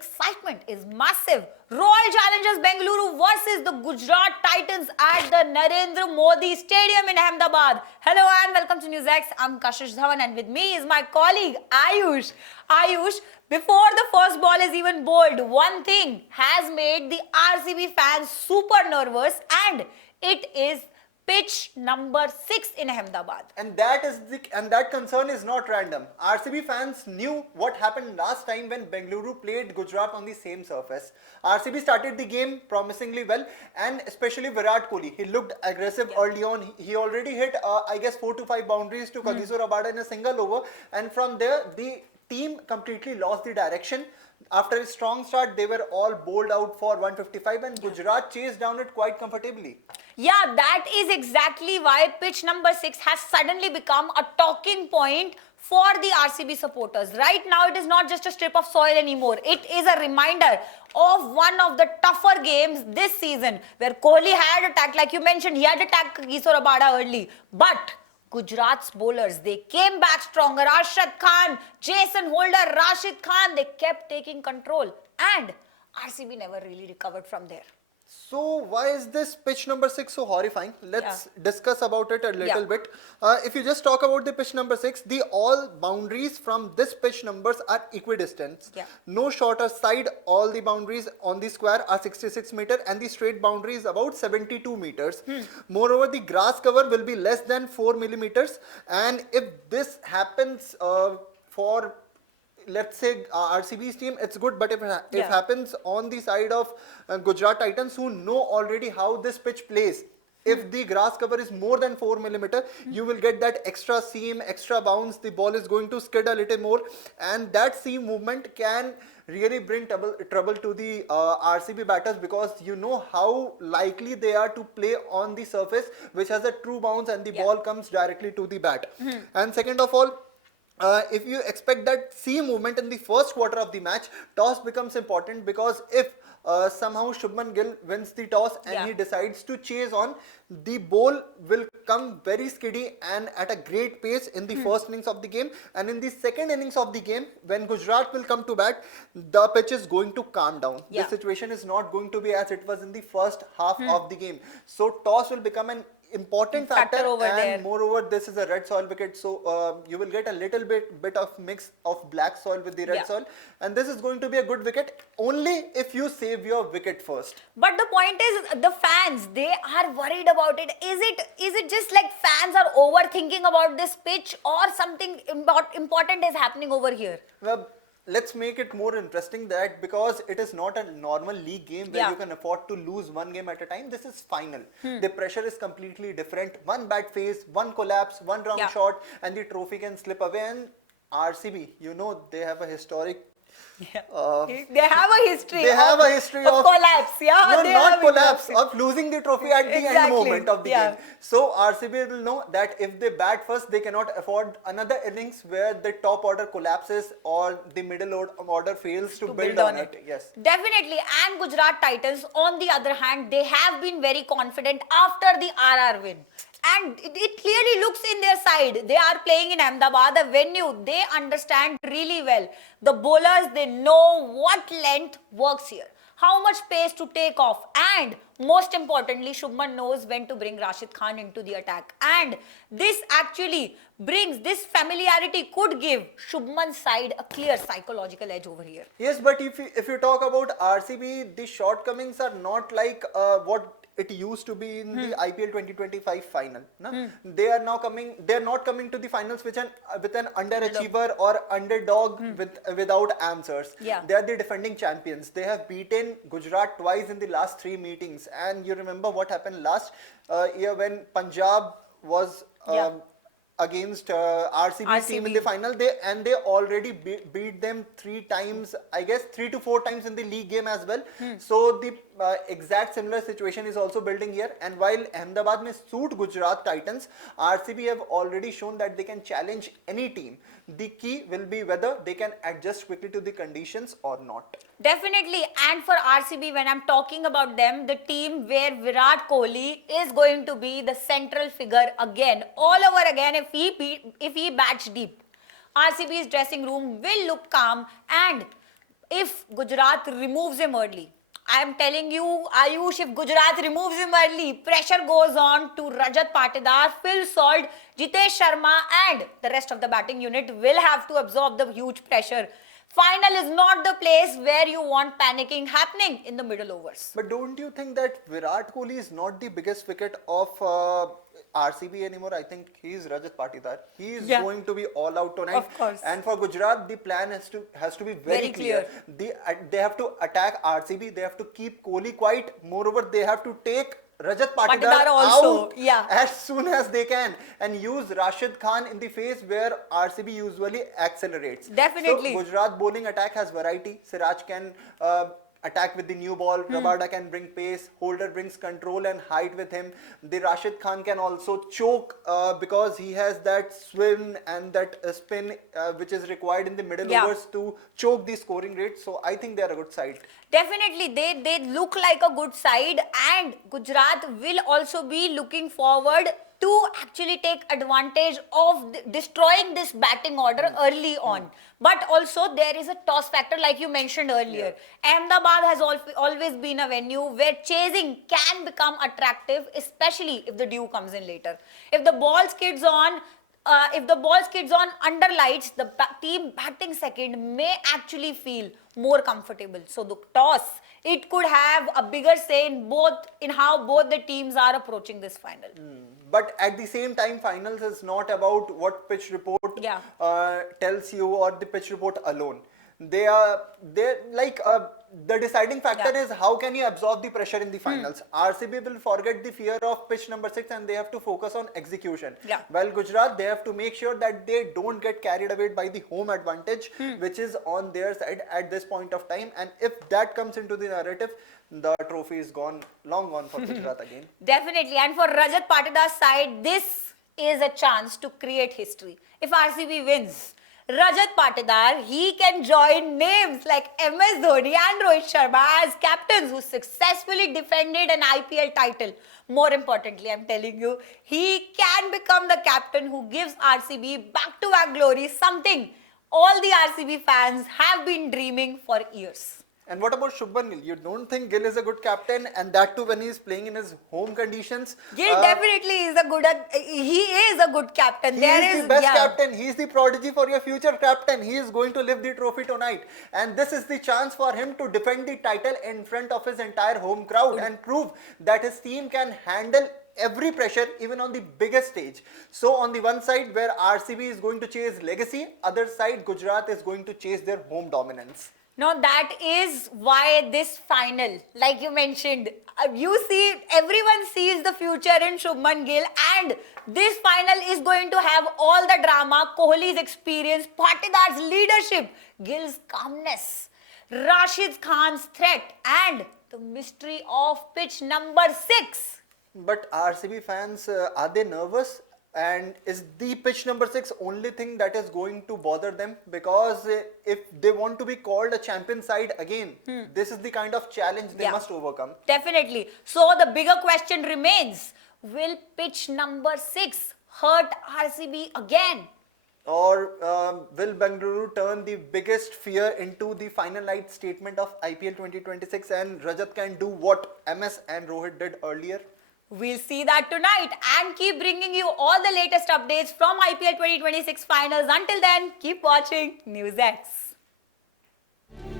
excitement is massive. Royal Challengers Bengaluru versus the Gujarat Titans at the Narendra Modi Stadium in Ahmedabad. Hello and welcome to NewsX. I'm Kashish Dhawan and with me is my colleague Ayush. Ayush, before the first ball is even bowled, one thing has made the RCB fans super nervous and it is pitch number 6 in Ahmedabad. And that concern is not random. RCB fans knew what happened last time when Bengaluru played Gujarat on the same surface. RCB started the game promisingly well, and especially Virat Kohli. He looked aggressive early on. He already hit, I guess, 4 to 5 boundaries to Kagiso Rabada in a single over, and from there the team completely lost the direction. After a strong start, they were all bowled out for 155 and Gujarat chased down it quite comfortably. Yeah, that is exactly why pitch number 6 has suddenly become a talking point for the RCB supporters. Right now, it is not just a strip of soil anymore. It is a reminder of one of the tougher games this season where Kohli had attacked, like you mentioned, he had attacked Kagiso Rabada early. But Gujarat's bowlers, they came back stronger. Arshad Khan, Jason Holder, Rashid Khan, they kept taking control. And RCB never really recovered from there. So why is this pitch number 6 so horrifying? Let's discuss about it a little bit. If you just talk about the pitch number 6, the all boundaries from this pitch numbers are equidistant. No shorter side, all the boundaries on the square are 66 meter and the straight boundary is about 72 meters. Moreover, the grass cover will be less than 4 millimeters, and if this happens for, let's say, RCB's team, it's good, but if it happens on the side of Gujarat Titans, who know already how this pitch plays, if the grass cover is more than 4 millimeter, you will get that extra seam, extra bounce, the ball is going to skid a little more, and that seam movement can really bring trouble to the RCB batters, because you know how likely they are to play on the surface which has a true bounce and the ball comes directly to the bat. And second of all, if you expect that seam movement in the first quarter of the match, toss becomes important, because if somehow Shubman Gill wins the toss and he decides to chase on, the ball will come very skiddy and at a great pace in the first innings of the game, and in the second innings of the game, when Gujarat will come to bat, the pitch is going to calm down. The situation is not going to be as it was in the first half of the game. So toss will become an important factor over and there. Moreover, this is a red soil wicket, so you will get a little bit of mix of black soil with the red soil, and this is going to be a good wicket only if you save your wicket first. But the point is, the fans, they are worried about it. Is it just like fans are overthinking about this pitch, or something important is happening over here? Well, let's make it more interesting, that because it is not a normal league game where you can afford to lose one game at a time. This is final. The pressure is completely different. One bad phase, one collapse, one wrong shot, and the trophy can slip away. And RCB, you know, they have a historic. They have a history. They have a history of collapse. No, not collapse, of losing the trophy at the end moment of the game. So RCB will know that if they bat first, they cannot afford another innings where the top order collapses or the middle order fails to build on it. Yes, definitely. And Gujarat Titans, on the other hand, they have been very confident after the RR win. And it clearly looks in their side. They are playing in Ahmedabad, a venue they understand really well. The bowlers, they know what length works here, how much pace to take off, and most importantly, Shubman knows when to bring Rashid Khan into the attack. And this actually brings, this familiarity could give Shubman's side a clear psychological edge over here. Yes, but if you talk about RCB, the shortcomings are not like what it used to be in the IPL 2025 final. They are now coming. They are not coming to the finals with an underachiever or underdog without answers. They are the defending champions. They have beaten Gujarat twice in the last 3 meetings. And you remember what happened last year when Punjab was against RCB team in the final. They already beat them 3 times, I guess 3 to 4 times in the league game as well. So the exact similar situation is also building here. And while Ahmedabad may suit Gujarat Titans, RCB have already shown that they can challenge any team. The key will be whether they can adjust quickly to the conditions or not. Definitely. And for RCB, when I'm talking about them, the team where Virat Kohli is going to be the central figure again, all over again, if he bats deep. RCB's dressing room will look calm, and if Gujarat removes him early, I am telling you, Ayush, if Gujarat removes him early, pressure goes on to Rajat Patidar, Phil Salt, Jitesh Sharma, and the rest of the batting unit will have to absorb the huge pressure. Final is not the place where you want panicking happening in the middle overs. But don't you think that Virat Kohli is not the biggest wicket of RCB anymore? I think he is Rajat Patidar. He is Yeah. going to be all out tonight. Of course. And for Gujarat, the plan has to be very, Very clear. They have to attack RCB. They have to keep Kohli quiet. Moreover, they have to take Rajat Patidar Patidar also, out yeah. as soon as they can and use Rashid Khan in the phase where RCB usually accelerates. Definitely. So Gujarat bowling attack has variety. Siraj can attack with the new ball. Rabada can bring pace. Holder brings control and height with him. The Rashid Khan can also choke because he has that swing and that spin which is required in the middle Yeah. overs to choke the scoring rate. So I think they are a good side. Definitely, they look like a good side, and Gujarat will also be looking forward to actually take advantage of destroying this batting order early on. But also there is a toss factor like you mentioned earlier. Ahmedabad has always been a venue where chasing can become attractive, especially if the dew comes in later. If the ball skids on, under lights, the team batting second may actually feel more comfortable. So the toss, it could have a bigger say in how both the teams are approaching this final. But at the same time, finals is not about what pitch report Yeah. tells you or the pitch report alone. They're like the deciding factor Yeah. is how can you absorb the pressure in the finals. RCB will forget the fear of pitch number 6 and they have to focus on execution. Yeah. While Gujarat, they have to make sure that they don't get carried away by the home advantage, which is on their side at this point of time. And if that comes into the narrative, the trophy is long gone for Gujarat again. Definitely. And for Rajat Patidar's side, this is a chance to create history. If RCB wins, Rajat Patidar, he can join names like MS Dhoni and Rohit Sharma as captains who successfully defended an IPL title. More importantly, I'm telling you, he can become the captain who gives RCB back-to-back glory, something all the RCB fans have been dreaming for years. And what about Shubman Gill? You don't think Gill is a good captain, and that too when he is playing in his home conditions? Gill definitely is a good captain. He is the best captain. He is the prodigy for your future captain. He is going to lift the trophy tonight. And this is the chance for him to defend the title in front of his entire home crowd and prove that his team can handle every pressure even on the biggest stage. So on the one side where RCB is going to chase legacy, other side Gujarat is going to chase their home dominance. No, that is why this final, like you mentioned, everyone sees the future in Shubman Gill, and this final is going to have all the drama, Kohli's experience, Patidar's leadership, Gill's calmness, Rashid Khan's threat, and the mystery of pitch number 6. But RCB fans, are they nervous? And is the pitch number 6 only thing that is going to bother them? Because if they want to be called a champion side again, this is the kind of challenge they must overcome. Definitely. So the bigger question remains, will pitch number 6 hurt RCB again? Or will Bengaluru turn the biggest fear into the final night statement of IPL 2026 and Rajat can do what MS and Rohit did earlier? We'll see that tonight and keep bringing you all the latest updates from IPL 2026 finals. Until then, keep watching NewsX.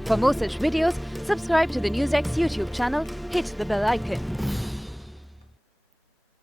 For more such videos, subscribe to the NewsX YouTube channel, hit the bell icon.